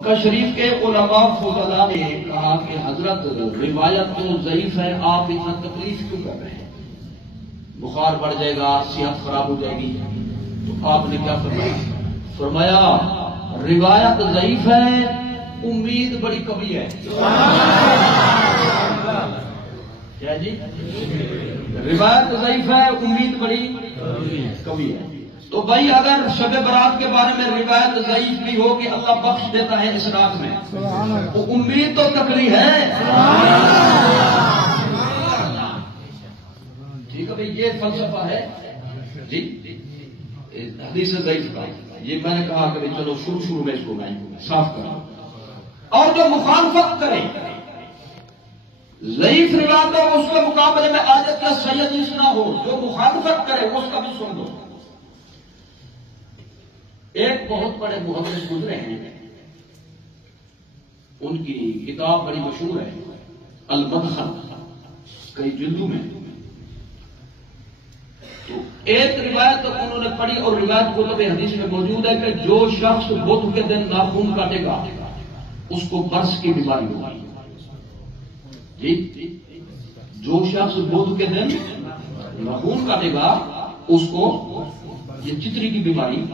مکہ شریف کے علماء فضلاء نے کہا کہ حضرت روایت تو ضعیف ہے، آپ اتنا تکلیف کیوں کر رہے ہیں؟ بخار بڑھ جائے گا، صحت خراب ہو جائے گی۔ تو آپ نے کیا فرمایا؟ فرمایا روایت ضعیف ہے، امید بڑی کبھی ہے۔ کیا جی؟ روایت ضعیف ہے، امید بڑی کبھی ہے۔ تو بھائی اگر شب برات کے بارے میں روایت ضعیف بھی ہو کہ اللہ بخش دیتا ہے اس رات میں، تو امید تو تکلی ہے۔ ٹھیک ہے بھائی، یہ فلسفہ ہے جی حدیث ضعیف کا۔ یہ میں نے کہا کہ چلو شروع میں اس کو میں صاف کروں۔ اور جو مخالفت کرے ضعیف روایت ہو اس کے مقابلے میں آیت یا سید نہ ہو، جو مخالفت کرے اس کا بھی سن دو۔ ایک بہت بڑے محدث گزرے ہیں، ان کی کتاب بڑی مشہور ہے المدخل، کئی جلدوں میں۔ تو ایک روایت انہوں نے پڑھی اور روایت کتب حدیث میں موجود ہے کہ جو شخص بدھ کے دن ناخن کاٹے گا اس کو برس کی بیماری ہوگی۔ جی، جو شخص بدھ کے دن ناخن کاٹے گا اس کو یہ چتری کی بیماری،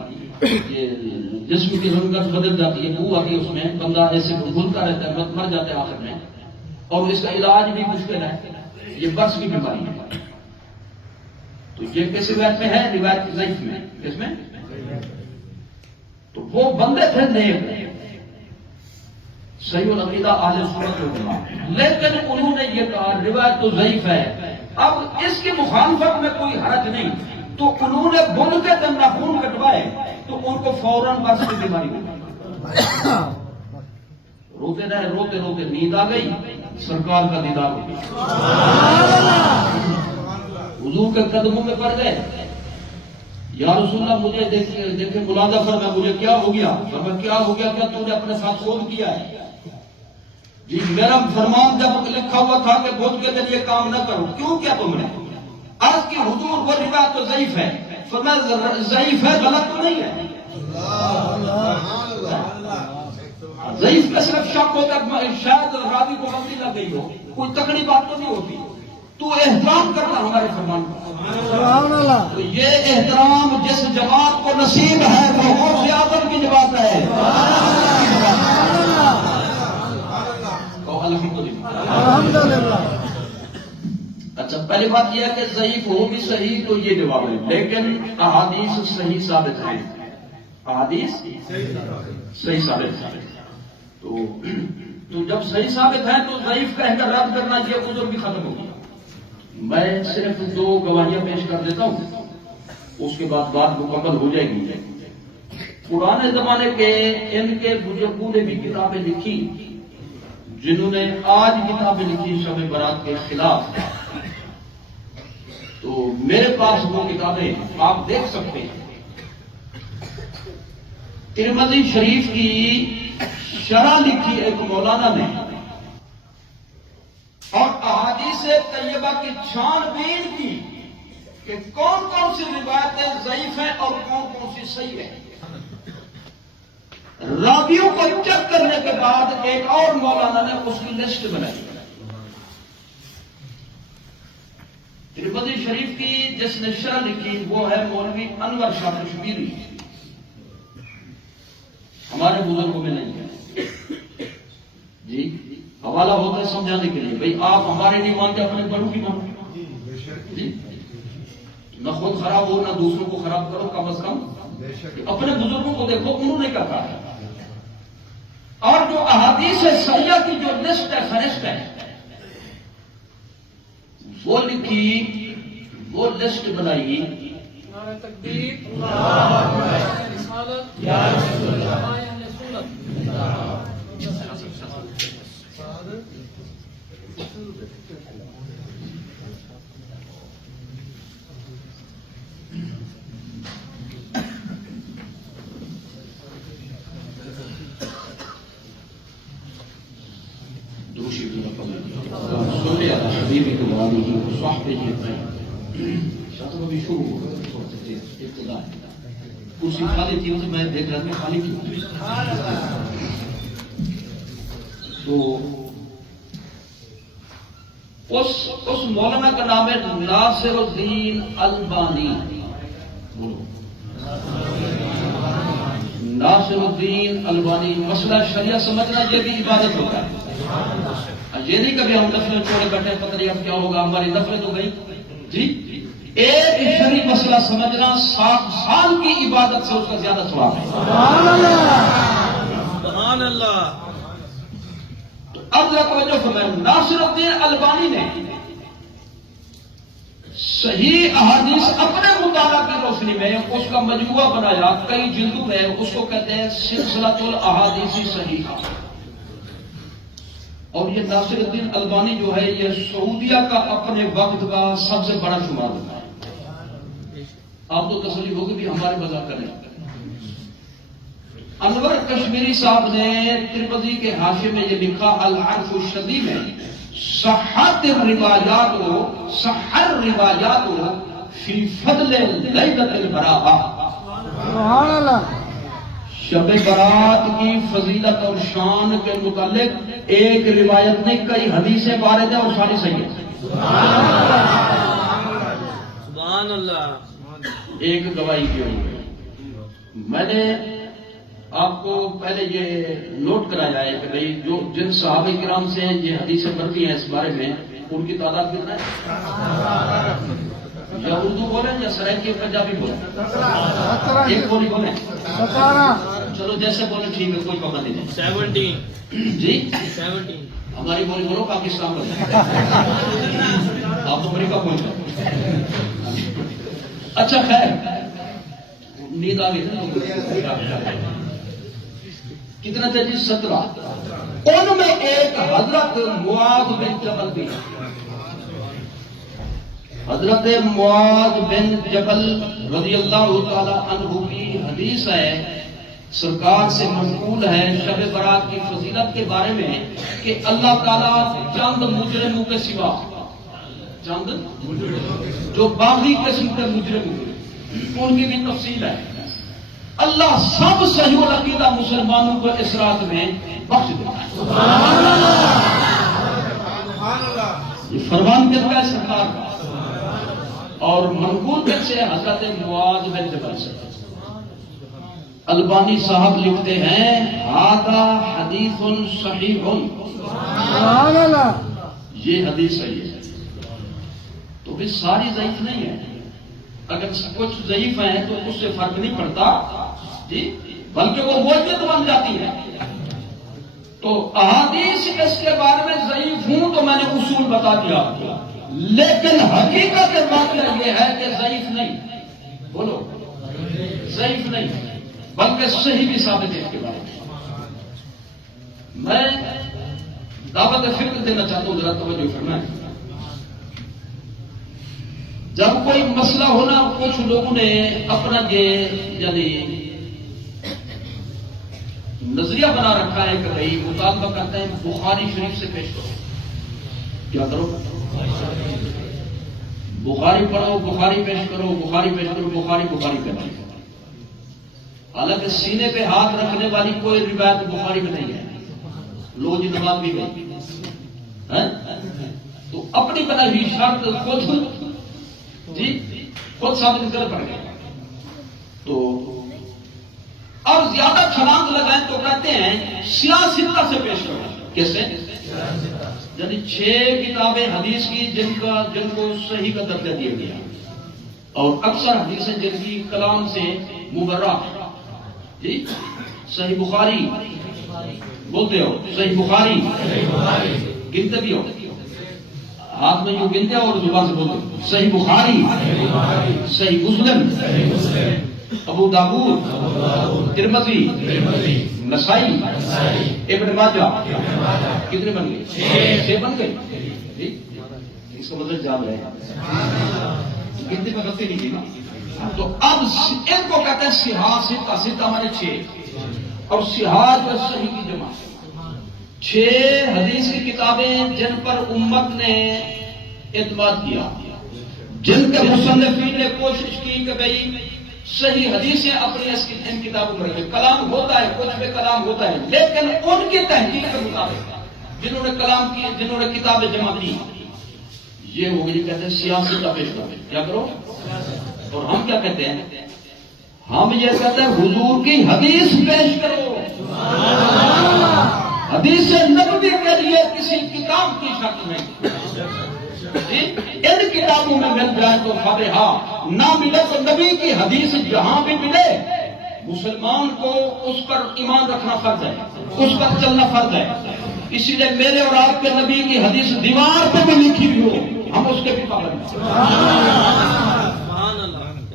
یہ جسم کی رنگت بدل جاتی ہے، بو آتی ہے، اس میں بندہ ایسے گھلتا رہتا ہے، مر جاتا ہے آخر میں، اور اس کا علاج بھی مشکل ہے۔ یہ برس کی بیماری ہے۔ تو یہ کس روایت میں ہے؟ روایت ضعیف میں۔ کس میں؟ تو وہ بندے تھے نیک، صحیح العقیدہ اہل سنت والجماعت، لیکن انہوں نے یہ کہا روایت تو ضعیف ہے، اب اس کی مخالفت میں کوئی حرج نہیں۔ تو انہوں نے بدھ کے دن ناخن کٹوائے تو ان کو فوراً برس کی بیماری ہو گئی۔ روتے رہے، روتے روتے نیند آ گئی، سرکار کا دیدار ہو گیا، حضور کے قدموں میں پڑ گئے۔ یا رسول اللہ مجھے دیکھے ملاحظہ فرمایا، مجھے کیا ہو گیا؟ فرمایا کیا ہو گیا؟ کیا تو نے اپنے ساتھ خود کیا ہے؟ جی میرا فرمان جب لکھا ہوا تھا کہ بدھ کے دن یہ کام نہ کرو، کیوں کیا تم نے؟ عرض کی حضور وہ روایت تو ضعیف ہے۔ فرمایا ضعیف ہے، غلط تو نہیں ہے۔ ضعیف کا صرف شک ہوتا ہے، شاید راوی کو غلطی نہ گئی ہو، کوئی تکڑی بات تو نہیں ہوتی۔ تو احترام کرنا ہمارے فرمان کا۔ تو یہ احترام جس جماعت کو نصیب ہے وہ غوث اعظم کی جماعت ہے۔ الحمدللہ۔ اچھا، پہلی بات یہ ہے کہ ضعیف ہو بھی صحیح تو یہ جواب ہے، لیکن احادیث صحیح ثابت ہیں، احادیث صحیح ثابت ہے۔ تو جب صحیح ثابت ہے تو ضعیف کہہ کر رد کرنا یہ عذر بھی ختم ہو گیا۔ میں صرف 2 گواہیاں پیش کر دیتا ہوں، اس کے بعد بات مکمل ہو جائے گی۔ پرانے زمانے کے ان کے بزرگوں نے بھی کتابیں لکھی، جنہوں نے آج کتابیں لکھی شب برات کے خلاف۔ تو میرے پاس وہ کتابیں آپ دیکھ سکتے ہیں۔ ترمذی شریف کی شرح لکھی ایک مولانا نے، اور احادیث طیبہ کی چھان بین کی کہ کون کون سی روایتیں ضعیف ہیں اور کون کون سی صحیح ہیں۔ راویوں کو چیک کرنے کے بعد ایک اور مولانا نے اس کی لسٹ بنائی۔ ترمذی شریف کی جس نے شرح لکھی وہ ہے مولوی انور شاہ کشمیری، ہمارے بزرگوں میں نہیں ہے جی۔ حوالہ ہوتا ہے سمجھانے کے لیے، بھئی آپ ہمارے نہیں مانتے، اپنے بڑوں کی مانتے جی۔ نہ خود خراب ہو نہ دوسروں کو خراب کرو، کم از کم اپنے بزرگوں کو دیکھو انہوں نے کیا کہا ہے۔ اور جو احادیث صحیحہ کی جو لسٹ ہے، فہرست ہے، وہ لکھی، وہ لسٹ بنائی۔ کرسی خالی تھی، میں دیکھ رہا تھا خالی کیوں۔ تو اس مولانا کا نام ہے ناصر الدین البانی. ناصر الدین البانی. مسئلہ شریعہ سمجھنا یہ بھی عبادت ہوتا ہے. یہ نہیں کبھی ہم نفلیں چھوڑے بیٹھے پتہ نہیں اب کیا ہوگا ہماری نفلیں تو گئی. جی ایک شرعی مسئلہ سمجھنا 7 سال کی عبادت سے اس کا زیادہ ثواب ہے. سبحان اللہ سبحان اللہ. تو اب جو فرمایا ناصر الدین البانی نے صحیح احادیث اپنے مطالعہ کی روشنی میں اس کا مجموعہ بنایا کئی جلدوں میں. اس کو کہتے ہیں سلسلۃ الاحادیث صحیحہ. اور یہ ناصر الدین البانی جو ہے یہ سعودیہ کا اپنے وقت کا سب سے بڑا شمار ہوتا ہے. آپ کو تسلی ہوگی بھی ہمارے مذاق کریں. انور کشمیری صاحب نے ترمذی کے حاشیے میں یہ لکھا العرف الشدید میں صحت الروایات فی فضل لیلۃ البراءۃ. سبحان اللہ. شب برات کی فضیلت اور شان کے متعلق ایک روایت نہیں کئی حدیثیں وارد ہیں اور ساری صحیح ہیں. سبحان اللہ. ایک گواہی کی ہوئی. میں نے آپ کو پہلے یہ نوٹ کرایا ہے کہ بھئی جو جن صحابہ کرام سے یہ حدیثیں بنتی ہیں اس بارے میں ان کی تعداد کتنا ہے؟ یا اردو بولیں یا سرائکی پنجابی بولیں؟ ایک بولی بولیں. چلو جیسے بولیں ٹھیک ہے کوئی پابندی نہیں. 17 جی 17. ہماری بولی بولو پاکستان بولیں. آپ تو امریکہ پہنچ گئے. اچھا خیر نیند آ گئی. کتنا تھا جی؟ 17. ان میں ایک حضرت معاذ بن جبل بھی. حضرت معاذ بن جبل رضی اللہ تعالی عنہ کی حدیث ہے سرکار سے منقول ہے شب برات کی فضیلت کے بارے میں کہ اللہ تعالیٰ چند مجرموں کے سوا چند جو باقی قسم کے مجرم ان کی بھی تفصیل ہے اللہ سب صحیح العقیدہ مسلمانوں کو اس رات میں بخش دیتا ہے. سبحان اللہ. یہ فرمان کس کا ہے؟ سرکار کا. اور منقول کس سے؟ حضرت معاذ بن جبل سے. البانی صاحب لکھتے ہیں ھذا حدیث صحیح. سبحان اللہ. یہ حدیث صحیح ہے. تو بھی ساری ضعیف نہیں ہے. اگر کچھ ضعیف ہیں تو اس سے فرق نہیں پڑتا جی بلکہ وہ موجود بن جاتی ہے. تو احادیث اس کے بارے میں ضعیف ہوں تو میں نے اصول بتا دیا آپ کو. لیکن حقیقت واقعہ یہ ہے کہ ضعیف نہیں. بولو ضعیف نہیں بلکہ صحیح بھی ثابت ہے. اس کے بارے میں دعوت فکر دینا چاہتا ہوں ذرا توجہ فرمائیں. جب کوئی مسئلہ ہونا کچھ لوگوں نے اپنا یعنی نظریہ بنا رکھا ہے کہ بھائی مطالبہ کرتے ہیں بخاری شریف سے پیش کرو. کیا کرو؟ بخاری پڑھو بخاری پیش کرو بخاری پیش کرو بخاری پیش کرو. حالانکہ سینے پہ ہاتھ رکھنے والی کوئی روایت بخاری میں نہیں ہے. لو جی نماز بھی گئی تو اپنی بنا ہوئی شرط خود جی خود ثابت کر پڑ گیا. تو اور زیادہ چھلانگ لگائیں تو کہتے ہیں سیاستہ سے پیش کرو. کس سے؟ یعنی 6 کتابیں حدیث کی جن کو صحیح کا درجہ دیا گیا اور اکثر حدیثیں جن کی کلام سے مبرہ جی. صحیح بخاری بولتے ہو صحیح بخاری گنتے بھی ہو ہاتھ میں یوں گنتے اور زبان سے بولتے صحیح بخاری صحیح مسلم ابو داؤد ترمذی نسائی ابن ماجہ. کتنے بن گئے؟ 6 بن گئے. اس کا مطلب جان رہے گنتی میں غلطی نہیں کی نا. تو اب ان کو کہتے ہیں سیاست ہمارے 6 اور سیاحت صحیح کی جمع 6 حدیث کی کتابیں جن پر امت نے اعتماد کیا جن کے مصنفین نے کوشش کی کہ بھئی صحیح حدیثیں اپنی ان کتابوں میں رکھیں. کلام ہوتا ہے کچھ بھی کلام ہوتا ہے لیکن ان کی تحقیق کے مطابق جنہوں نے کلام کی، جنہوں نے کتابیں جمع کی، یہ ہو گئی کہتے ہیں سیاست کا پیش کرو، کیا کرو؟ اور ہم کیا کہتے ہیں؟ ہم یہ کہتے ہیں حضور کی حدیث پیش کرو۔ حدیث نبوی کے لیے کسی کتاب کی شرط نہیں، ان کتابوں میں مل جائے تو فاتحہ، نہ ملے تو نبی کی حدیث جہاں بھی ملے مسلمان کو اس پر ایمان رکھنا فرض ہے، اس پر چلنا فرض ہے۔ اسی لیے میرے اور آپ کے نبی کی حدیث دیوار پہ بھی لکھی ہوئی ہو، ہم اس کے بھی پابند ہیں۔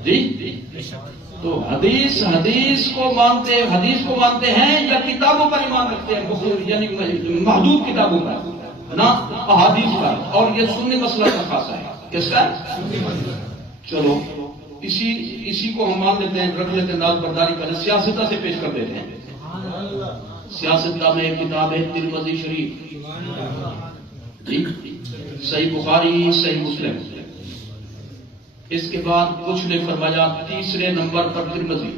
جی تو حدیث کو مانتے ہیں یا کتابوں پر ایمان رکھتے ہیں؟ یعنی محدود کتابوں پر، نہ احادیث پر۔ اور یہ سنی مسئلہ کا خاصہ ہے، کس کا؟ چلو اسی کو ہم مان لیتے ہیں، رکھ لیتے ہیں ناز برداری کریں، سیاستہ سے پیش کر دیتے ہیں۔ سیاست کا میں ایک کتاب ہے ترمذی شریف، جی صحیح بخاری، صحیح مسلم۔ اس کے بعد کچھ نے فرمایا تیسرے نمبر پر ترمذی،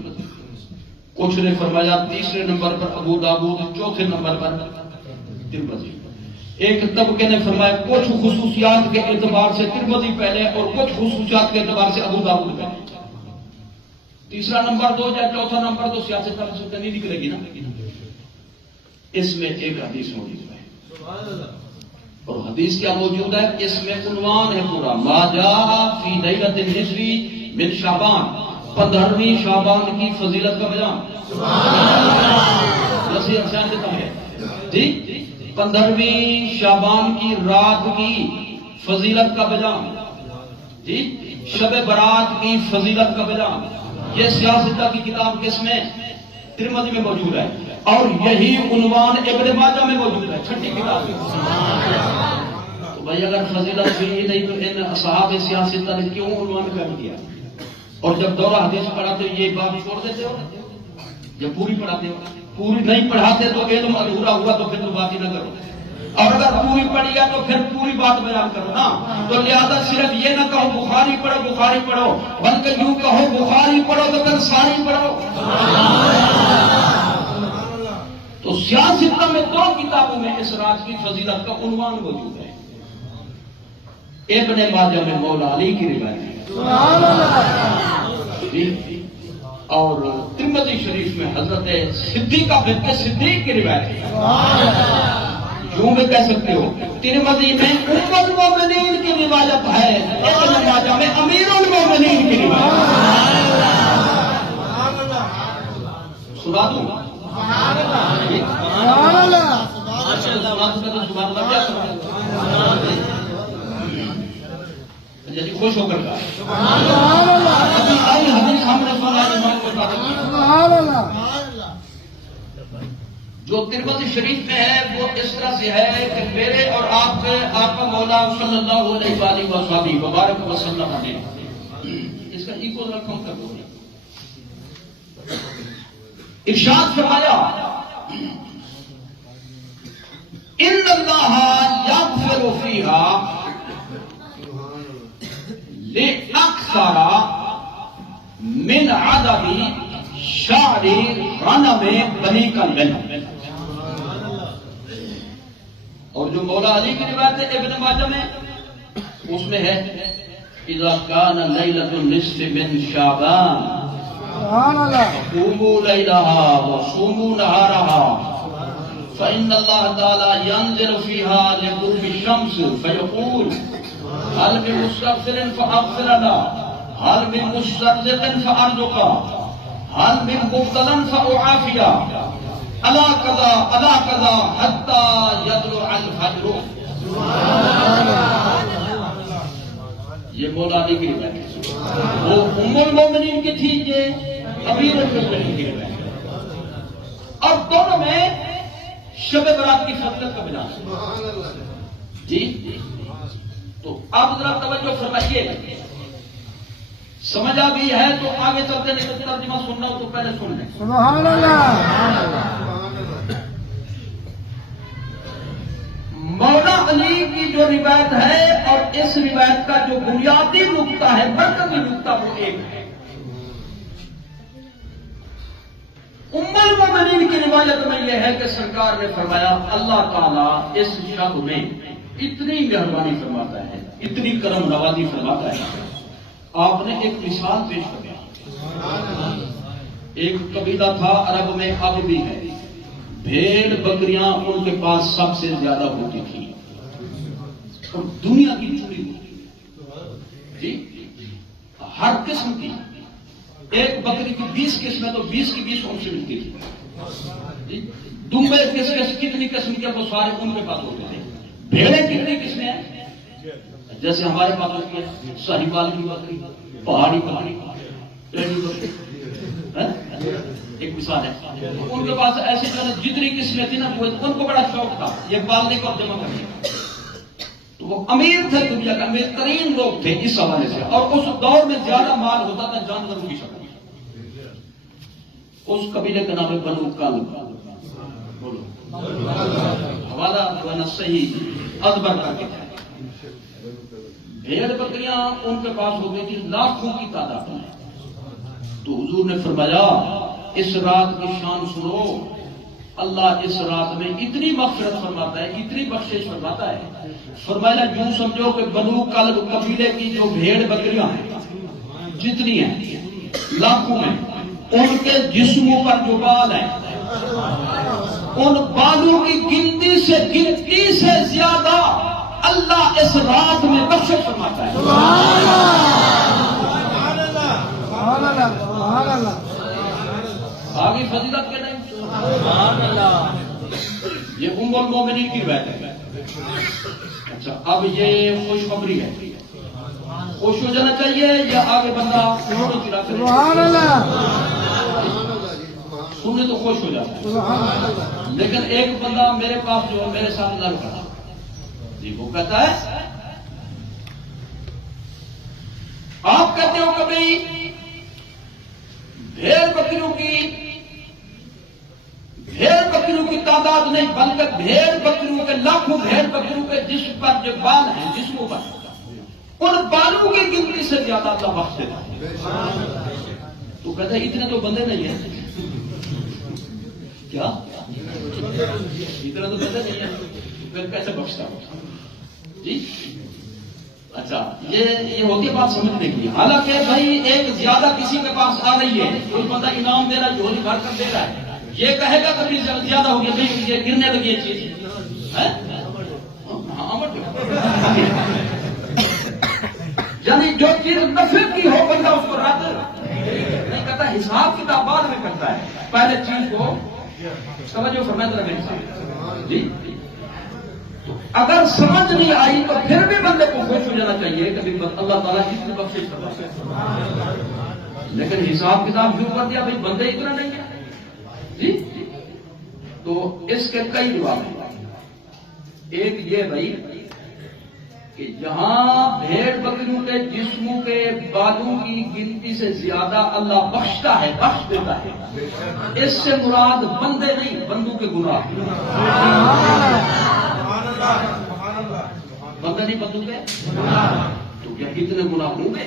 کچھ نے فرمایا تیسرے نمبر پر ابو داؤد، چوتھے نمبر پر ترمذی۔ ایک طبقے نے فرمایا کچھ خصوصیات کے اعتبار سے ترمذی پہلے اور کچھ خصوصیات کے اعتبار سے ابو داؤد پہلے۔ تیسرا نمبر دو یا چوتھا نمبر دو سیاست کا نہیں نکلے گی نا۔ اس میں ایک حدیث موجود ہے، اور حدیث کیا موجود ہے؟ اس میں عنوان ہے پورا، ما جاء فی لیلۃ النصف من شعبان، 15ویں شعبان کی فضیلت کا بیان۔ جی 15ویں شعبان کی رات کی فضیلت کا بیان، جی شب برات کی فضیلت کا بیان۔ یہ سیاستہ کی کتاب کس میں؟ ترمذی میں موجود ہے، اور یہی عنوان ابن ماجہ میں موجود ہے، چھٹی کتاب ہے۔ تو بھائی اگر فضیلت بھی نہیں تو ان اصحاب سیاستہ نے کیوں عنوان کر دیا؟ اور جب دورہ حدیث پڑھاتے ہو یہ بات چھوڑ دیتے ہو؟ جب پوری پڑھاتے ہو، پوری نہیں پڑھاتے تو علم ادھورا ہوا تو پھر تو بات ہی نہ کرو، اور اگر پوری پڑھی ہے تو پھر پوری بات بیان کرو نا۔ تو لہذا صرف یہ نہ کہو بخاری پڑھو، بلکہ یوں کہو بخاری پڑھو تو پھر ساری پڑھو۔ تو سیاستہ میں دو کتابوں میں اس راج کی فضیلت کا عنوان موجود ہے۔ ابن ماجہ میں مولا علی کی روایت ہے، اور ترمذی شریف میں حضرت صدیقہ بنت صدیق کی روایت ہے۔ یوں بھی کہہ سکتے ہو ترمذی میں ام المومنین کی روایت ہے، ابن ماجہ میں امیر المومنین کی روایت ہے۔ سنا دوں؟ جی خوش ہو کر جو ترمذی شریف میں ہے وہ اس طرح سے ہے کہ میرے اور آپ کا مولا صلی اللہ علیہ وسلم مبارک وسلم نے اس کا ایکول رقم کر دو، ارشاد فرمایا ان اللہ یغفر فیہا لأکثر من عدد شعر غنم بنی کلب۔ اور جو مولا علی کی روایت ہے ابن ماجہ میں، اس میں ہے اذا کان لیلۃ النصف من شعبان قوموا لیلہا وصوموا نہارہا فإن اللہ تعالی ينزل فيها لغروب الشمس فيقول هل من مستغفر فأغفر له، هل من مسترزق فأرزق، هل من مبتلا فأعافيه، ألا كذا ألا كذا حتى يطلع الفجر۔ یہ مولا علی کی روایت ہے، وہ ام المومنین کی تھی، یہ امیر المومنین کی روایت ہے، اور دونوں میں شب برات کی فضیلت کا بیان۔ جی تو آپ ذرا توجہ فرمائیے، سمجھا بھی ہے تو آگے چلتے نہیں، تو ترجمہ سننا ہو تو پہلے سن لیں۔ سبحان اللہ۔ مولا علی کی جو روایت ہے اور اس روایت کا جو بنیادی نقطہ ہے، مرکزی نقطہ، وہ ایک ہے، ام المومنین کی روایت میں یہ ہے کہ سرکار نے فرمایا اللہ تعالیٰ اس شب میں اتنی مہربانی فرماتا ہے، اتنی کرم نوازی فرماتا ہے، آپ نے ایک مثال پیش کیا۔ ایک قبیلہ تھا عرب میں، اب بھی ہے، بھیڑ بکریاں ان کے پاس سب سے زیادہ ہوتی تھی اور دنیا کی چوری ہوتی جی، ہر قسم کی، ایک بکری کی 20 قسمیں تو 20 کی 20 ان سے ملتی تھی، دمبے کتنی قسم کے وہ سارے ان کے پاس ہوتے تھے، بھیڑیں کتنی قسمیں ہیں جیسے ہمارے پاس ہوتی ہے، ساہیوال کی بکری، پہاڑی بکری، ٹیڈی بکری، ایک مثال ہے، ان کے پاس ایسی جو ہے جتنی قسمیں تھی نا، ان کو بڑا شوق تھا یہ پالنے کو اور جمع کرنے کا، تو وہ امیر تھے، دنیا کے امیر ترین لوگ تھے اس حوالے سے، اور اس دور میں زیادہ مال ہوتا تھا جانوروں کی شکل۔ اس قبیلے کا نام ہے بنو کلب، بولو حوالہ جو ہے نا صحیح ادبر کر کے ہے۔ بھیڑ بکریاں ان کے پاس ہو گئی تھی لاکھوں کی تعداد میں، تو حضور نے فرمایا اس رات کی شان سنو، اللہ اس رات میں اتنی مغفرت فرماتا ہے، اتنی بخشش فرماتا ہے، فرمایا یوں سمجھو کہ بنو کلب قبیلے کی جو بھیڑ بکریاں ہیں جتنی ہیں لاکھوں میں، ان کے جسموں پر جو بال ہیں ان بالوں کی گنتی سے زیادہ اللہ اس رات میں بخشش فرماتا ہے۔ آگے فضیلت کے نہیں، یہ ام المومنین کی بات ہے۔ اچھا اب یہ خوشخبری ہے، خوش ہو جانا چاہیے یا آگے بندہ سننے تو خوش ہو جاتا ہے، لیکن ایک بندہ میرے پاس جو میرے ساتھ لڑ کھڑا جی، وہ کہتا ہے آپ کہتے ہو کبھی بھیڑ بکریوں کی تعداد نہیں بلکہ بھیڑ بکریوں کے لاکھوں بھیڑ بکریوں کے جسم پر جو بال ہیں جسموں پر ان بالوں کی گنتی سے زیادہ اللہ بخش دیتا ہے۔ تو کہتے ہیں اتنے تو بندے نہیں ہیں، کیا اتنا تو بندے نہیں ہیں، پھر کیسے بخشتا جی؟ اچھا یہ ہوتی ہے بات سمجھنے کی، حالانکہ بھائی ایک زیادہ کسی کے پاس آ رہی ہے، کوئی بندہ انعام دے رہا ہے، جھولی بھر کر دے رہا ہے، یہ کہے گا کبھی زیادہ ہو گیا بھائی یہ گرنے لگی یہ چیز ہے، یعنی جو چیز نفع کی ہو بندہ اس کو رد نہیں کرتا، حساب کتاب بعد میں کرتا ہے، پہلے چیز کو سمجھو فرمائے تو میرے ساتھ جی۔ اگر سمجھ نہیں آئی تو پھر بھی بندے کو خوش ہو جانا چاہیے کہ اللہ تعالیٰ جتنی بخشش کرتا ہے، لیکن حساب کتاب شروع کر دیا بھائی بندے اتنا نہیں ہے جی۔ تو اس کے کئی جواب ہیں، ایک یہ بھائی کہ جہاں بھیڑ بکریوں کے جسموں کے بالوں کی گنتی سے زیادہ اللہ بخشتا ہے، بخش دیتا ہے، اس سے مراد بندے نہیں بندوں کے گناہ، بندے نہیں بندوں کے، تو کیا کتنے گناہ ہوں گے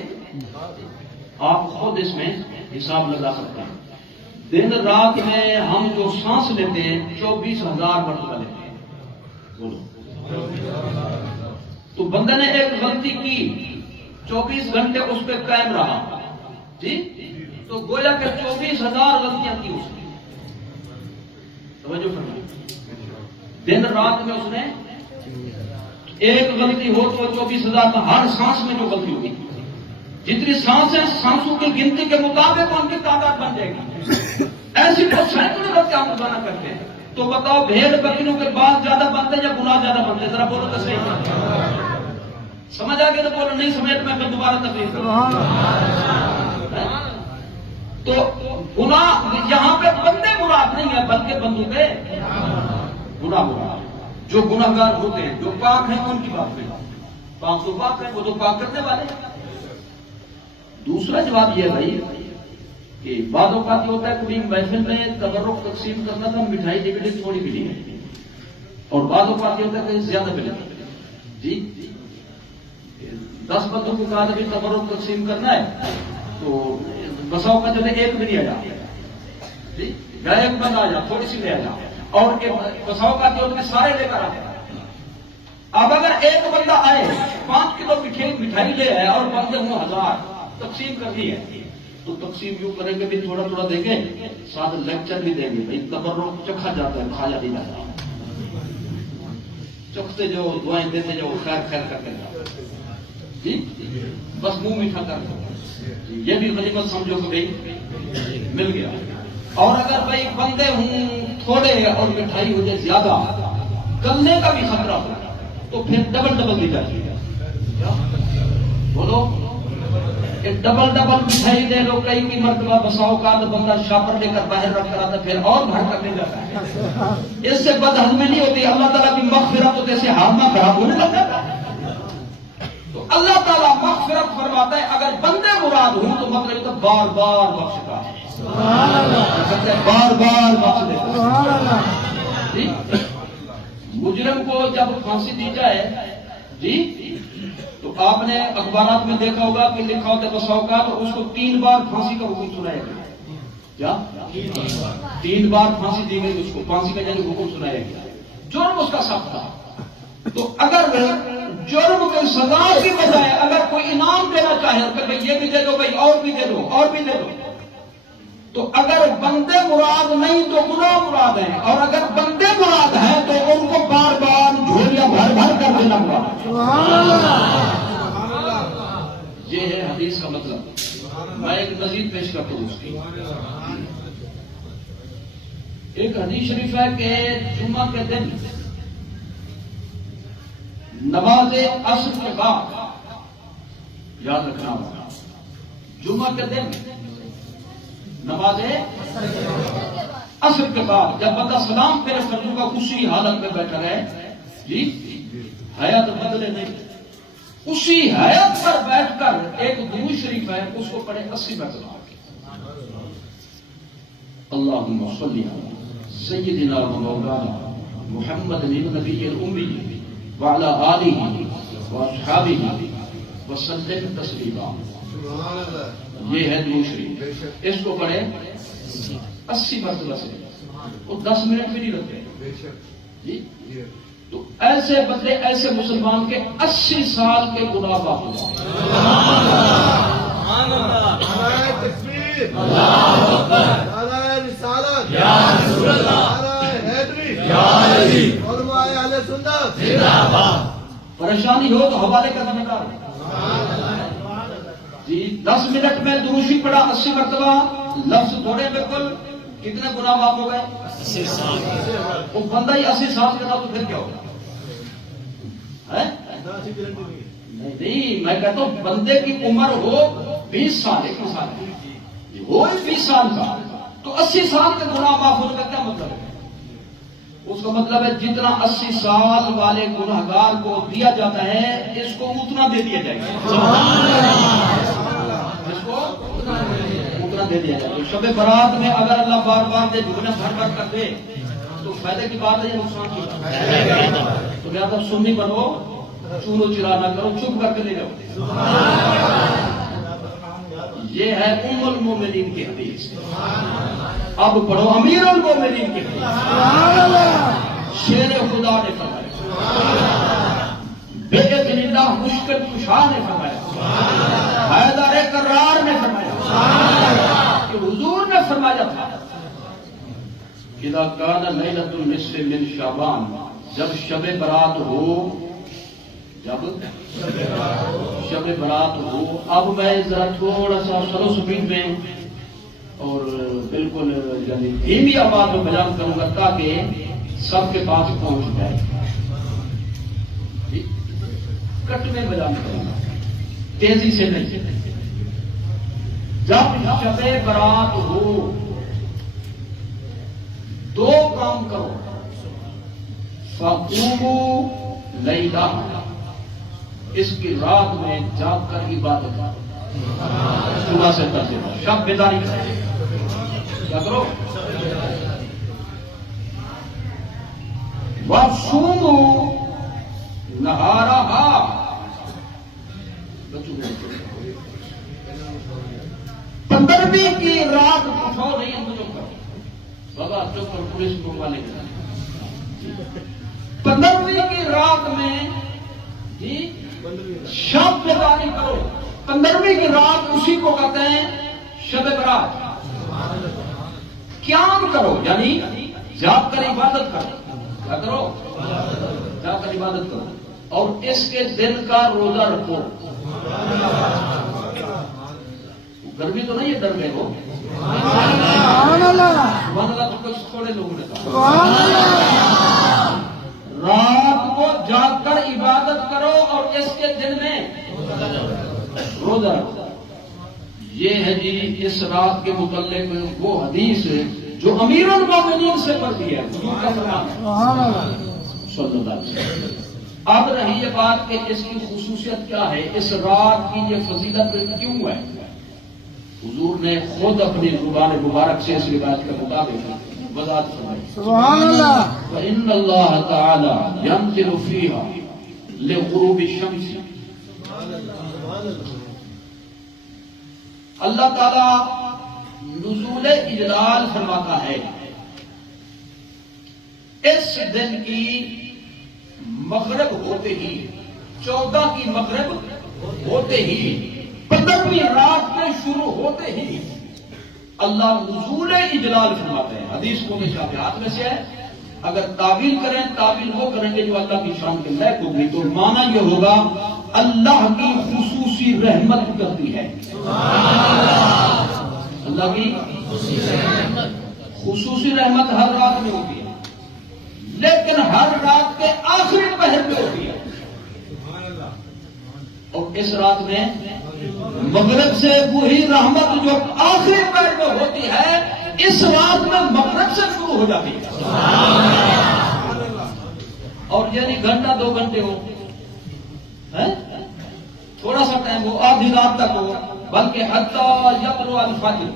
آپ خود اس میں حساب لگا سکتے ہیں۔ دن رات میں ہم جو سانس لیتے ہیں 24,000 مرتبہ لیتے ہیں، بولو، تو بندے نے ایک غلطی کی 24 گھنٹے اس پہ قائم رہا جی، تو گویا کہ 24,000 غلطیاں کی اس نے، توجہ فرمائیں، دن رات میں اس نے ایک غلطی ہو تو 24,000 میں ہر سانس میں جو غلطی ہوگی، جتنی سانس ہے سانسوں کی گنتی کے مطابق ان کی تعداد بن جائے گی، ایسی تو سینکڑوں غلطیاں ہم روزانہ کرتے ہیں، تو بتاؤ بھیڑ بکریوں کے بال زیادہ بنتے یا گناہ زیادہ بنتے؟ ذرا بولو تو صحیح، سمجھ آ گیا تو بولو، نہیں سمجھ میں پھر دوبارہ تقریر کروں۔ تو گناہ یہاں پہ بندے مراد نہیں ہے بلکہ بندوں کے گناہ مراد، جو گناہ گار ہوتے ہیں، جو پاک ہیں ان کی بات نہیں، پاک تو پاک ہے، وہ تو پاک کرنے والے ہیں۔ دوسرا جواب یہ بھائی کہ بعض اوقات یہ ہوتا ہے کوئی محفل میں تبرک تقسیم کرنا تھا، مٹھائی ڈبلی تھوڑی ملی ہے، اور بعض اوقات یہ ہوتا ہے کہ زیادہ ملے جی، 10 بندوں کو کہا کہ تبرک تقسیم کرنا ہے تو بساؤ کا جو ہے ایک بھی نہیں آ جاتا جی، گئے ایک بندہ آ جا تھوڑی سی لے آ جا اور بساؤ کا جو میں سارے لے کر آتے. اب اگر ایک بندہ آئے 5 کلو مٹھائی لے آئے اور بندے ہوں 1000 تقسیم کرنی ہے تو تقسیم یوں کریں گے بھی تھوڑا تھوڑا دیں گے ساتھ لیکچر بھی دیں گے بھائی تبرک چکھا جاتا ہے کھایا نہیں جاتا. چکھتے جو دعائیں دیتے جو خیر خیر کرتے جاؤ جی بس منہ میٹھا کر دو یہ بھی غنیمت سمجھو کہ بھائی مل گیا. اور اگر بھائی بندے ہوں تھوڑے اور مٹھائی ہو جائے زیادہ گلنے کا بھی خطرہ ہو تو پھر ڈبل دی جاتی ہے. بولو ڈبل مٹھائی دے لو کئی بھی مرتبہ بساؤ کا تو بندہ شاپر لے کر باہر رکھ کر آتا پھر اور بھر کرنے جاتا ہے. اس سے بد ہضمی نہیں ہوتی. اللہ تعالیٰ کی مغفرت ہوتے سے ہاضمہ خراب ہونے لگ جاتا ہے. تو اللہ تعالیٰ مغفرت فرماتا ہے اگر بندے مراد ہوں تو مطلب تو بار بار بخشتا ہے بار بار بخش دیتا ہے. مجرم کو جب پھانسی دی جائے جی تو آپ نے اخبارات میں دیکھا ہوگا کہ لکھا ہوتا ہے بساؤ کا تو اس کو 3 بار پھانسی کا حکم سنایا گیا. کیا 3 بار پھانسی دی گئی اس کو پھانسی کا یعنی حکم سنایا گیا. جرم اس کا سخت تھا. تو اگر جرم کی سزا کی بجائے اگر کوئی انعام دینا چاہے کہ بھائی یہ بھی دے دو بھائی اور بھی دے دو اور بھی دے دو تو اگر بندے مراد نہیں تو گناہ مراد ہیں اور اگر بندے مراد ہیں تو ان کو بار بار جھولیاں بھر بھر کر دینا مراد. یہ ہے حدیث کا مطلب. میں ایک مزید پیش کرتا ہوں اس کی. ایک حدیث شریف ہے کہ جمعہ کے دن نماز عصر کے بعد یاد رکھنا ہوگا جمعہ کے دن نماز عصر کے بعد جب بندہ سلام پھیرے فرضوں کا اسی حالت میں بیٹھا رہے جی حیات بدلے نہیں اسی حیات پر بیٹھ کر ایک درود شریف ہے اس کو پڑھے 80 مرتبہ. اللہم صلی علی سیدنا و مولانا محمد النبی الامی وعلی آلہ واصحابہ وسلم تسلیما. یہ ہے درود شریف. اس کو پڑھے 80 مرتبہ سے وہ 10 منٹ بھی نہیں لگتے جی. تو ایسے بندے ایسے مسلمان کے 80 سال کے گناہ معاف ہو جائیں. پریشانی ہو تو حوالے کا ذمہ دار جی. 10 منٹ میں دروشی پڑھا 80 مرتبہ لفظ تھوڑے بالکل کتنے گناہ معاف ہو گئے 80 سال. وہ بندہ ہی 80 سال کا تھا تو پھر کیا ہوگا نہیں. میں کہتا ہوں بندے کی عمر ہو 20 سال 1 سال ہو 20 سال کا تو 80 سال کے گناہ معاف ہونے کا کیا مطلب ہے. اس کا مطلب ہے جتنا 80 سال والے گنہگار کو دیا جاتا ہے اس کو اتنا دے دیا جائے گا. اس کو اتنا دے دیا جائے گا. شب برات میں اگر اللہ بار بار دے جھولیاں بھر بھر کر دے تو فائدے کی بات ہے یا نقصان کی بات ہے. تو لہٰذا سنی بنو چورو چرا نہ کرو چپ کر کے لے جاؤ. یہ ہے ام المومنین کی حدیث. اب پڑھو امیر المومنین کی حدیث. شیر خدا نے فرمایا بے اذن اللہ مشکل کشا نے فرمایا حیدر کرار نے فرمایا کہ حضور نے فرمایا تھا اذا کان لیلۃ النصف من شعبان جب شب برات ہو جب شب برات ہو. اب میں ذرا تھوڑا سا سلو سپیڈ میں اور بالکل یعنی دھیمی آواز میں بیان کروں گا تاکہ سب کے پاس پہنچ جائے. کٹ میں بیان کروں گا تیزی سے نہیں. جب شب برات ہو 2 کام کرو. فقوموا لیلا اس کی رات میں جاگ کر عبادت صبح سے کرتے ہو شب بیداری کیا کرو. وَصُومُوا نَهَارَهَا 15ویں کی رات اٹھو نہیں ہم جو کرو بابا چپ اور پولیس کو والے 15ویں کی رات میں جی شب بیداری کرو. 15ویں کی رات اسی کو کہتے ہیں شب برات. قیام کرو یعنی جاگ کر عبادت کرو. کیا کرو؟ جاگ کر عبادت کرو. اور اس کے دن کا روزہ رکھو. گرمی تو نہیں ہے ڈر گئے ہو. سبحان اللہ. تو کچھ تھوڑے لوگوں نے کہا رات کو جاگ کر عبادت کرو اور اس کے دن میں روزہ رکھو. یہ ہے جی اس رات کے متعلق وہ حدیث جو امیر المومنین سے پڑھی ہے صلی اللہ علیہ وسلم. اب رہی یہ بات کہ اس کی خصوصیت کیا ہے, اس رات کی یہ فضیلت کیوں ہے. حضور نے خود اپنی زبان مبارک سے اس روایت کے مطابق وضاحت فرمائی. سبحان اللہ. وَإِنَّ اللَّهَ تَعَالَى يَنزِلُ فِيهَا لِغُرُوبِ الشَّمْسِ. اللہ تعالی نزول اجلال فرماتا ہے اس دن کی مغرب ہوتے ہی, 14 کی مغرب ہوتے ہی, 15ویں رات کے شروع ہوتے ہی اللہ نزول اجلال فرماتے ہیں. حدیث کو مشابہات میں سے ہے. اگر تعویل کریں, تعویل وہ کریں گے جو اللہ کی شان کے لائق ہوگی, تو معنی یہ ہوگا اللہ کی خصوصی رحمت کرتی ہے. اللہ کی خصوصی رحمت ہر رات میں ہوتی ہے, لیکن ہر رات کے آخری پہر میں ہوتی ہے. اور اس رات میں مغرب سے وہی رحمت جو آخری پہر میں ہوتی ہے, اس رات میں مغرب سے شروع ہو جاتی ہے. اور یعنی گھنٹہ 2 گھنٹے ہو, تھوڑا سا ٹائم ہو, آدھی رات تک ہو, بلکہ حتی یطلع الفجر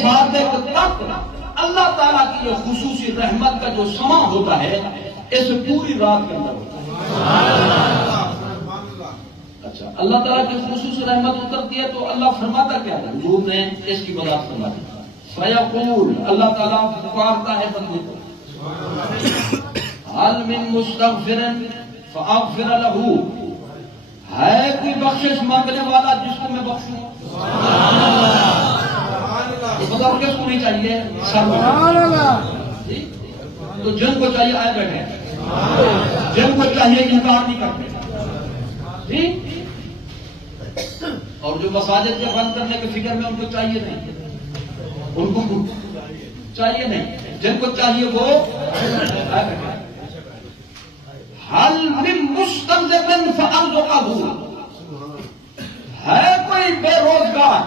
صادق تک اللہ تعالیٰ کی یہ خصوصی رحمت کا جو سما ہوتا ہے اس پوری رات کے اندر ہوتا ہے. اچھا, اللہ تعالیٰ کی خصوصی رحمت اترتی ہے تو اللہ فرماتا کیا ہے؟ حضور نے اس کی وضاحت فرمائی. فیقول, اللہ تعالیٰ پکارتا ہے بندے کو, هل من مستغفر فاغفر له, ہے کوئی بخشش مانگنے والا جس کو میں بخشوں. بتاؤ کس کو نہیں چاہیے؟ تو جن کو چاہیے آئے بیٹھے, جن کو چاہیے انکار نہیں کرتے. اور جو مساجد کے بند کرنے کی فکر میں ان کو چاہیے نہیں, ان کو چاہیے نہیں, جن کو چاہیے وہ آئے بیٹھے. حل من مستنزف فارزقه, ہے کوئی بے روزگار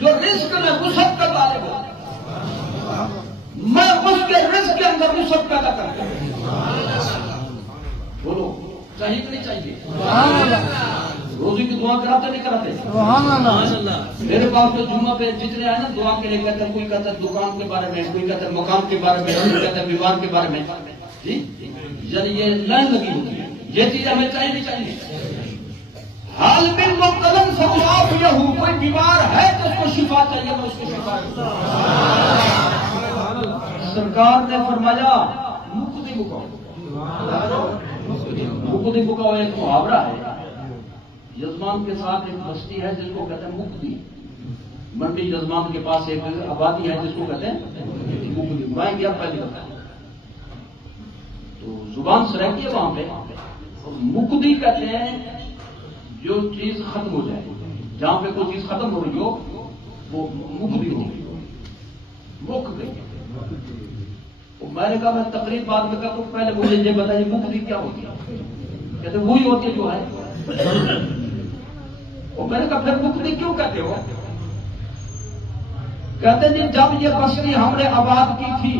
جو رزق میں وسعت کا طالب ہو, میں اس کے رزق کے اندر وسعت پیدا کرتا ہوں. بولو چاہیے کہ نہیں چاہیے؟ روزی کی دعا کراتے نہیں کراتے؟ میرے پاس تو جمعہ پہ جتنے آئے نا دعا کے لیے کہتے ہیں, کوئی کہتا ہے دکان کے بارے میں, کوئی کہتا ہے مکان کے بارے میں, کوئی کہتا ہے بیمار کے بارے میں. جی یعنی یہ لائن لگی ہوتی ہے. یہ چیز ہمیں چاہیے نہیں چاہیے؟ حال میں مبتلن فعافیہ, کوئی بیمار ہے تو اس کو شفا چاہیے, میں اس کو شفا دوں. سرکار نے فرمایا مقدی بکاؤ. مقدی بکاؤ ایک محاورہ ہے. یزمان کے ساتھ ایک بستی ہے جس کو کہتے ہیں مقدی. منڈی یزمان کے پاس ایک آبادی ہے جس کو کہتے ہیں مقدی. میں گیا پہلی دفعہ تو زبان سرہتی ہے وہاں پہ. مقدی کہتے ہیں جو چیز ختم ہو جائے, جہاں پہ کوئی چیز ختم ہو رہی ہو وہ مقدی ہو گئی, مک گئی. میں نے کہا میں تقریب بعد میں کہا تو پہلے مجھے یہ بتائیے مقدی کیا ہوتی ہے؟ کہتے وہی ہوتی ہے جو ہے. اور میں نے کہا پھر مقدی کیوں کہتے ہو؟ کہتے جی جب یہ بستی ہم نے آباد کی تھی,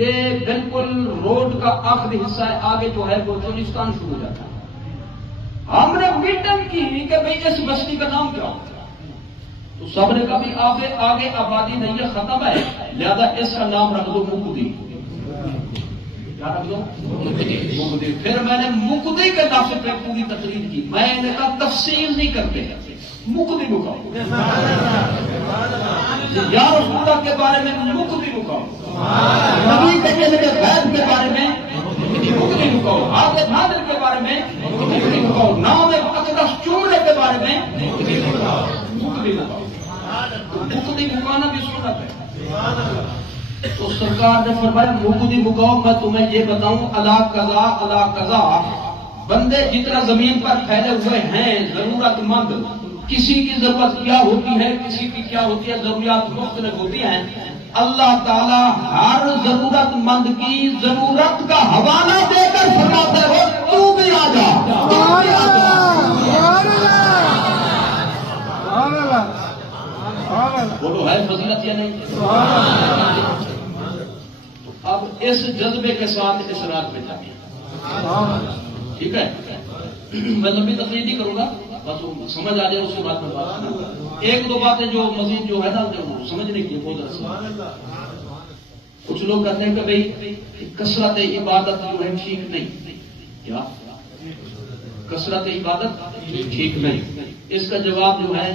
یہ بالکل روڈ کا آخری حصہ ہے, آگے جو ہے وہ چولستان شروع ہو جاتا ہے. ہم نے میٹنگ کی کہ بھئی اس بستی کا نام کیا ہوتا ہے, تو سب نے کہا بھی آگے آبادی نہیں ہے, ختم ہے, لہذا اس کا نام رکھ دو مقدی. کیا رکھ دو؟ مقدی. پھر میں نے مقدی کے لفظ پہ پوری تقریر کی. میں نے کہا تفصیل نہیں کرتے, مقدی مکاؤ، یا رسول اللہ کے بارے میں مقدی مکاؤ، نبی کے علم غیب کے بارے میں مقدی مکاؤ، حاضر نادر کے بارے میں مقدی مکاؤ، نام اقدس چومنے کے بارے میں مقدی مکاؤ۔ مقدی مکانا بھی سنت ہے۔ تو سرکار نے فرمایا مقدی مکاؤ، میں تمہیں یہ بتاؤں الا قضا الا قضا، بندے جتنا زمین پر پھیلے ہوئے ہیں ضرورت مند، کسی کی ضرورت کیا ہوتی ہے، کسی کی کیا ہوتی ہے، ضروریات مختلف ہوتی ہیں، اللہ تعالیٰ ہر ضرورت مند کی ضرورت کا حوالہ دے کر فرماتے ہو تو بھی آ جا، تو بھی آ جا۔ بولو ہے فضیلت یا نہیں؟ اب اس جذبے کے ساتھ اس رات میں جائیں، ٹھیک ہے؟ میں لمبی تقریر نہیں کروں گا، بس سمجھ آ جائے اس کے بعد میں بات کروں گا۔ ایک دو باتیں جو مزید جو ہے نا سمجھنے کی بہت رسم۔ کچھ لوگ کہتے ہیں کہ بھئی کثرت عبادت جو ہے ٹھیک نہیں، کیا کثرت عبادت ٹھیک نہیں؟ اس کا جواب جو ہے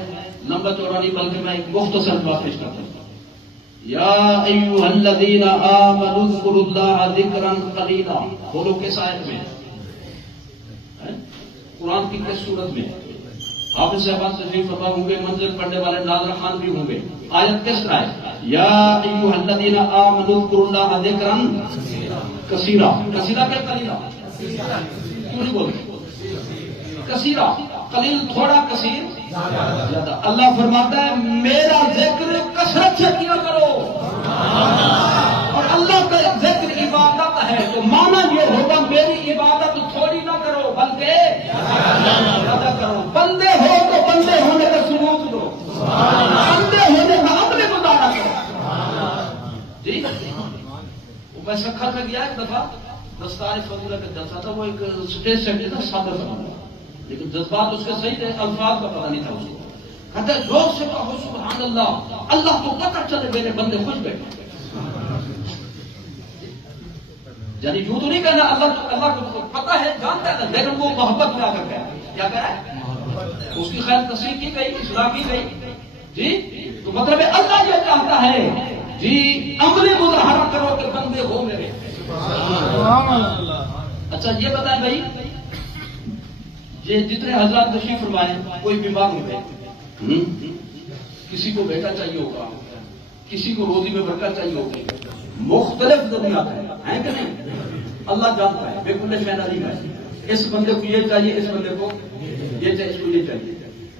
لمبا چوڑا نہیں بلکہ میں ایک مختصر جواب پیش کرتا ہوں۔ یا ایھا الذین آمنوا اذکروا اللہ ذکرا قلیلا، بولو کس آیت میں؟ قرآن کی کس صورت میں؟ حافظ صاحبان تشریف فرما ہوں گے، منزل پڑھنے والے ناظر خان بھی ہوں گے۔ آیت کس طرح ہے؟ یا ایھا الذین آمنوا اذکروا اللہ ذکرا کثیرا، کثیرا کیا قلیلا؟ کیوں نہیں بولتے؟ کثیرا، قلیل تھوڑا، کثیر زیادہ۔ اللہ فرماتا ہے میرا ذکر کثرت سے کیا کرو، اور اللہ کا ذکر عبادت ہے، تو مانا یہ ہوگا میری عبادت تھوڑی نہ کرو بلکہ زیادہ کرو۔ بندے ہو تو بندے ہونے کا ثبوت دو، بندے ہونے کا عمل گزارا کرو۔ جی میں سکھت میں گیا ایک دفعہ، دستار فضیلہ کا جلسہ تھا، وہ ایک اسٹیج سیٹ تھا صادر فرمایا، لیکن جذبات اس کے صحیح تھے، الفاظ کا پتہ نہیں تھا اس کو۔ کہتے زور سے کہو سبحان اللہ، اللہ کو پتہ چلے میرے بندے خوش بیٹھے۔ یعنی یوں تو نہیں کہنا اللہ کو پتہ ہے، جانتا ہے، لیکن وہ محبت میں آ کر کہا کیا کرا ہے، اس کی خیر تصریح کی گئی، اصلاح کی گئی۔ جی تو مطلب ہے اللہ یہ چاہتا ہے جی عملی مظاہرہ کرو کہ بندے ہو میرے۔ اچھا یہ بتائیں بھائی، یہ جتنے حضرات تشریف فرمائے، کوئی بیمار ہو گئے، کسی کو بیٹا چاہیے ہوگا، کسی کو روزی میں برکت چاہیے ہوگی، مختلف ضروریات ہیں کہ نہیں؟ اللہ جانتا ہے، بالکل شہنا نہیں ہے، اس بندے کو یہ چاہیے، اس بندے کو یہ چاہیے، اس کو یہ چاہیے،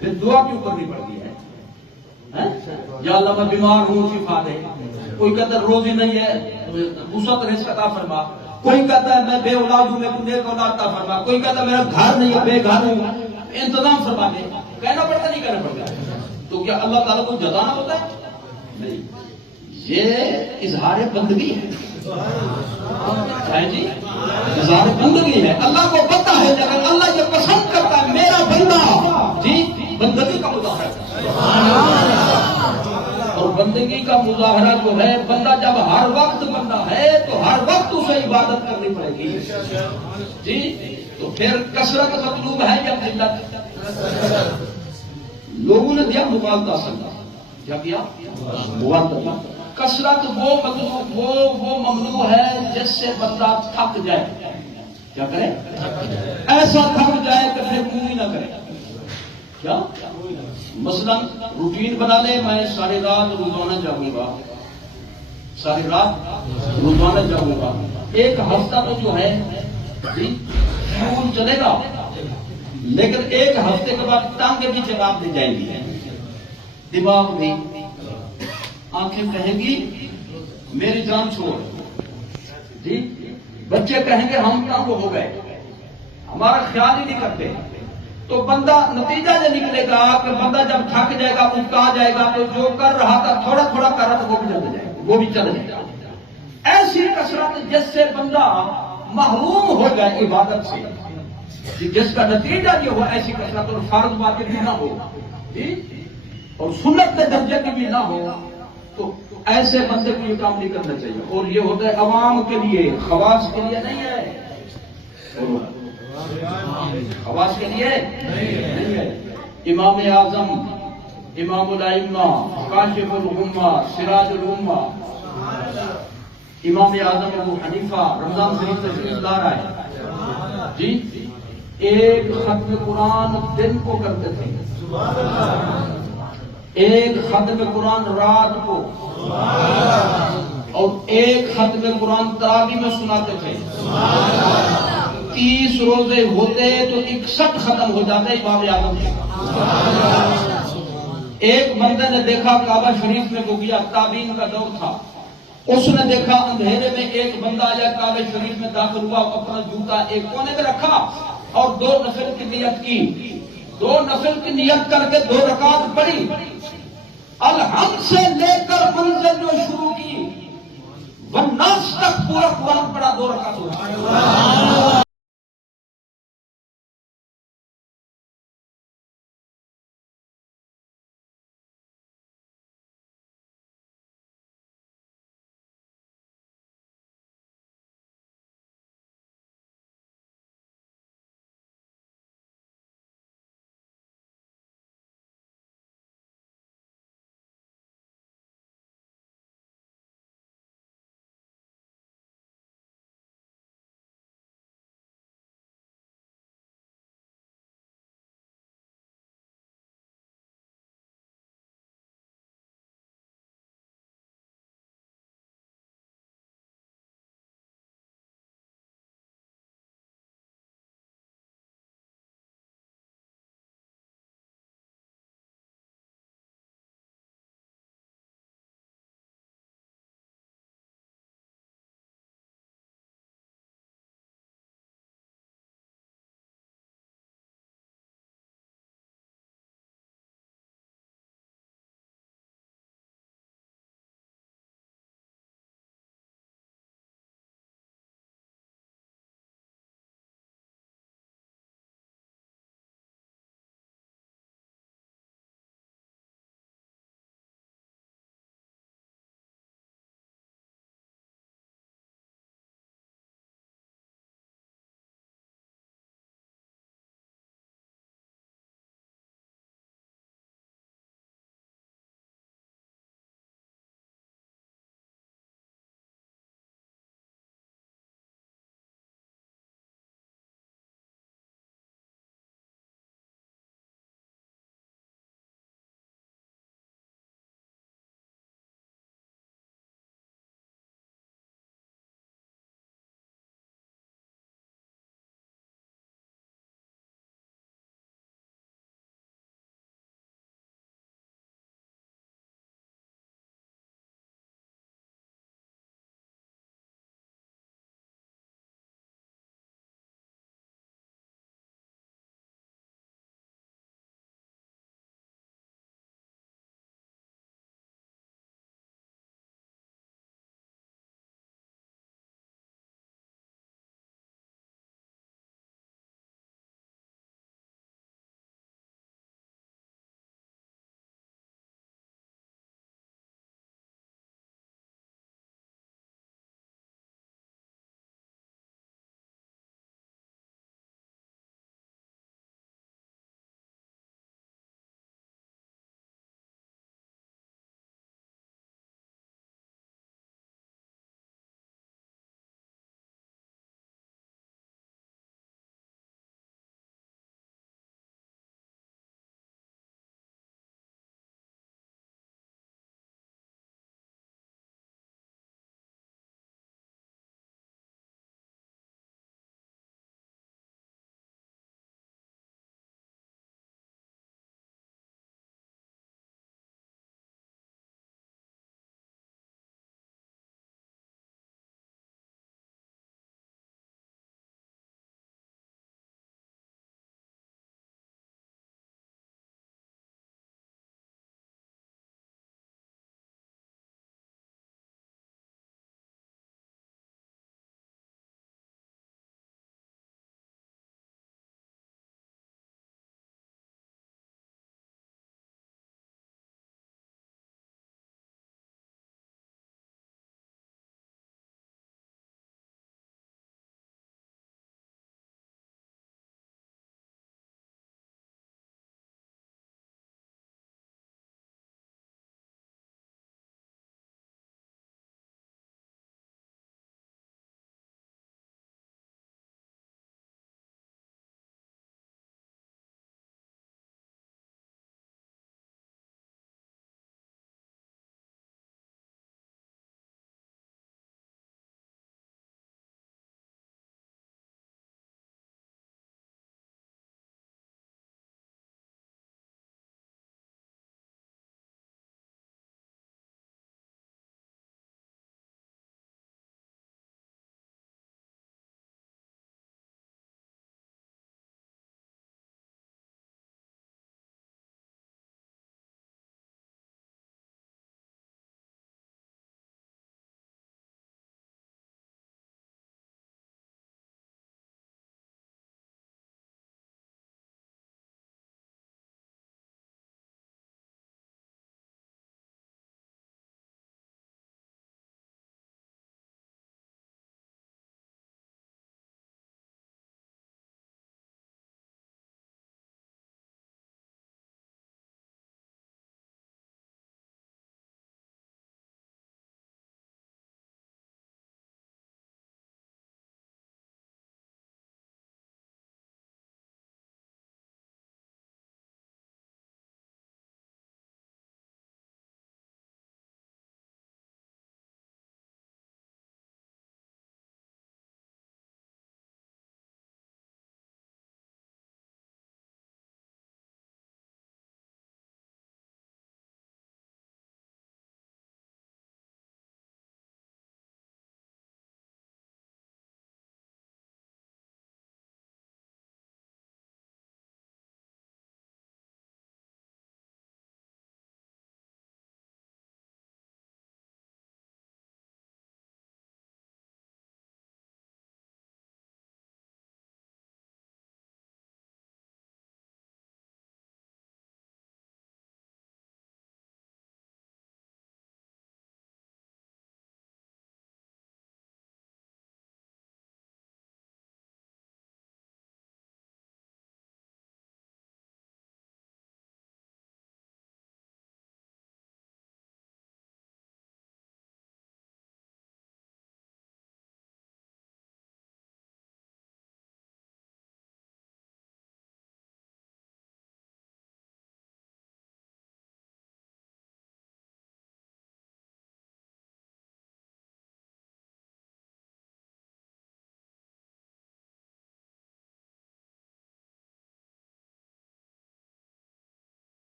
پھر دعا کیوں کرنی پڑتی ہے؟ یا اللہ میں بیمار ہوں شفا دے، کوئی کہتا ہے روزی نہیں ہے وسعت رزق عطا فرما، کوئی کہتا ہے میں بے اولاد ہوں، میں نیک اولاد عطا فرما، کوئی کہتا ہے میرا گھر نہیں ہے، بے گھر ہوں، انتظام فرما دے۔ کہنا پڑتا نہیں کہنا پڑتا؟ تو کیا اللہ تعالیٰ کو جتانا ہوتا ہے؟ نہیں، یہ اظہار بندگی ہے جی، اظہار بندگی ہے۔ اللہ کو پتہ ہے، لیکن اللہ یہ پسند کرتا ہے میرا بندہ جی بندگی کا مظاہرہ ہے، اور بندگی کا مظاہرہ جو ہے، بندہ جب ہر وقت بندہ ہے تو ہر وقت اسے عبادت کرنی پڑے گی جی۔ تو پھر کثرت مطلوب ہے یا قلت؟ لوگوں نے دیا مغالطہ سمجھا، کیا کیا؟ مغالطہ۔ کثرت وہ مطلوب وہ ممنوع ہے جس سے بندہ تھک جائے، کیا کرے؟ ایسا تھک جائے کہ پھر منہ ہی نہ کرے۔ کیا مثلا روٹین بنا لے، میں ساری رات روزانہ جاگوں گا، ساری رات روزانہ جاگوں گا، ایک ہفتہ تو جو ہے شعور چلے گا، لیکن ایک ہفتے کے بعد ٹانگیں بھی جواب دے جائیں گی، دماغ بھی، آنکھیں کہیں گی میری جان چھوڑ جی، بچے کہیں گے ہم تنگ ہو گئے، ہمارا خیال ہی نہیں کرتے۔ تو بندہ نتیجہ یہ نکلے گا کہ بندہ جب تھک جائے گا، اکتا جائے گا، تو جو کر رہا تھا تھوڑا تھوڑا کر رہا تھا وہ بھی چل جائے گا، وہ بھی چل جائے گا۔ ایسی کثرت جس سے بندہ محروم ہو جائے عبادت سے، جس کا نتیجہ یہ ہو، ایسی کثرت اور فرض واجب بھی نہ ہو جی، اور سنت کے درجے کی بھی نہ ہو، تو ایسے بندے کو یہ کام نہیں کرنا چاہیے۔ اور یہ ہوتا ہے عوام کے لیے، خواص کے لیے نہیں ہے، خواص کے لیے نہیں ہے۔ امام اعظم، امام الائمہ، کاشف الغمہ، سراج الامہ، امام اعظم ابو حنیفہ رمضان شریف تشریف لا رہا ہے جی، ایک ختم قرآن دن کو کرتے تھے، ایک ختم قرآن رات کو، اور ایک ختم قرآن تراویح میں سناتے تھے۔ 30 روزے ہوتے تو 61 ختم ہو جاتے امام اعظم کے۔ ایک بندے نے دیکھا کعبہ شریف میں وہ گیا، تابعین کا دور تھا، اس نے دیکھا اندھیرے میں ایک بندہ آیا کعبہ شریف میں داخل ہوا، اپنا جوتا ایک کونے میں رکھا اور 2 نفل کی نیت کی، 2 نفل کی نیت کر کے 2 رکعت پڑھی، الحمد سے لے کر منزل جو شروع کی والناس تک پورا قرآن پڑھا، 2 رکعت ہوا۔